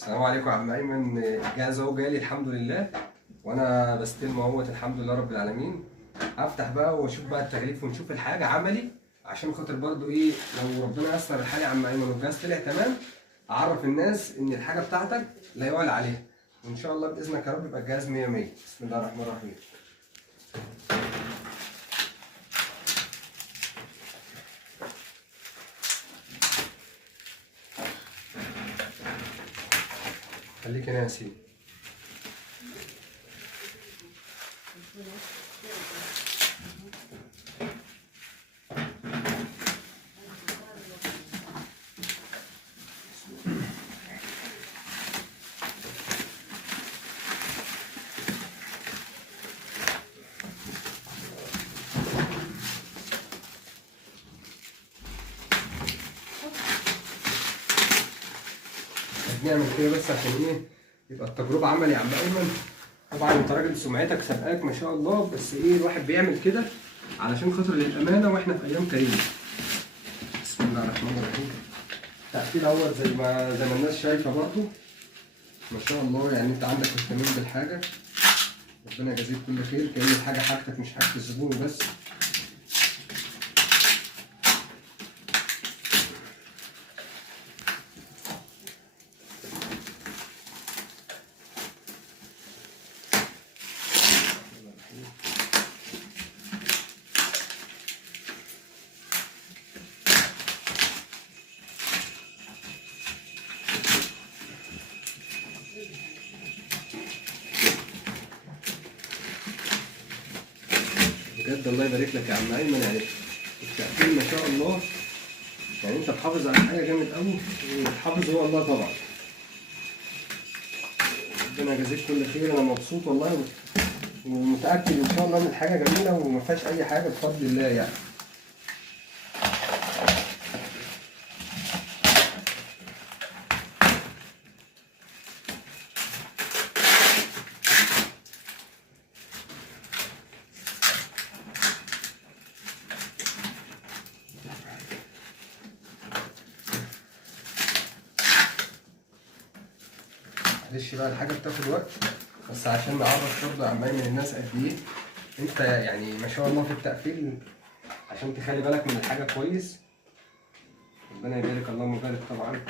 السلام عليكم يا عم ايمن. جاهز اهو، جالي الحمد لله، وانا بستلمه اهوت الحمد لله رب العالمين. هفتح بقى واشوف بقى التغليف ونشوف الحاجه عملي، عشان خاطر برضو ايه، لو ربنا يسر الحال يا عم ايمن والجهاز طلع تمام، اعرف الناس ان الحاجه بتاعتك لا يعلى عليها، وان شاء الله باذنك يا رب يبقى الجهاز 100 100. بسم الله الرحمن الرحيم. خليك هنا يا سيدي. نعمل كده بس عشان ايه، يبقى التجربه عملي يا عم ايمن. طبعا انت راجل سمعتك سابقاك ما شاء الله، بس ايه الواحد بيعمل كده علشان خاطر للامانه واحنا في ايام كريمه. بسم الله الرحمن الرحيم. تقفيل اهوت زي ما الناس شايفه برضو ما شاء الله، يعني انت عندك اهتمام بالحاجه، ربنا يجازيك كل خير، كأن الحاجه حاجتك مش حاجه الزبون بس. بجد الله يبارك لك يا عم ايمن، يعني التقفيل ما شاء الله، يعني انت محافظ على حاجه جامد قوي، والحافظ هو الله طبعا. ربنا يجازيك كل خير، انا مبسوط والله، ومتاكد ان شاء الله ان الحاجه جميله وما فيهاش اي حاجه بفضل الله يعني. معلش بقى الحاجه بتاخد وقت، بس عشان نعرف برضه يا عم ايمن الناس قد ايه انت يعني ما شاء الله في التقفيل، عشان تخلي بالك من الحاجه كويس. ربنا يبارك، اللهم بارك طبعا.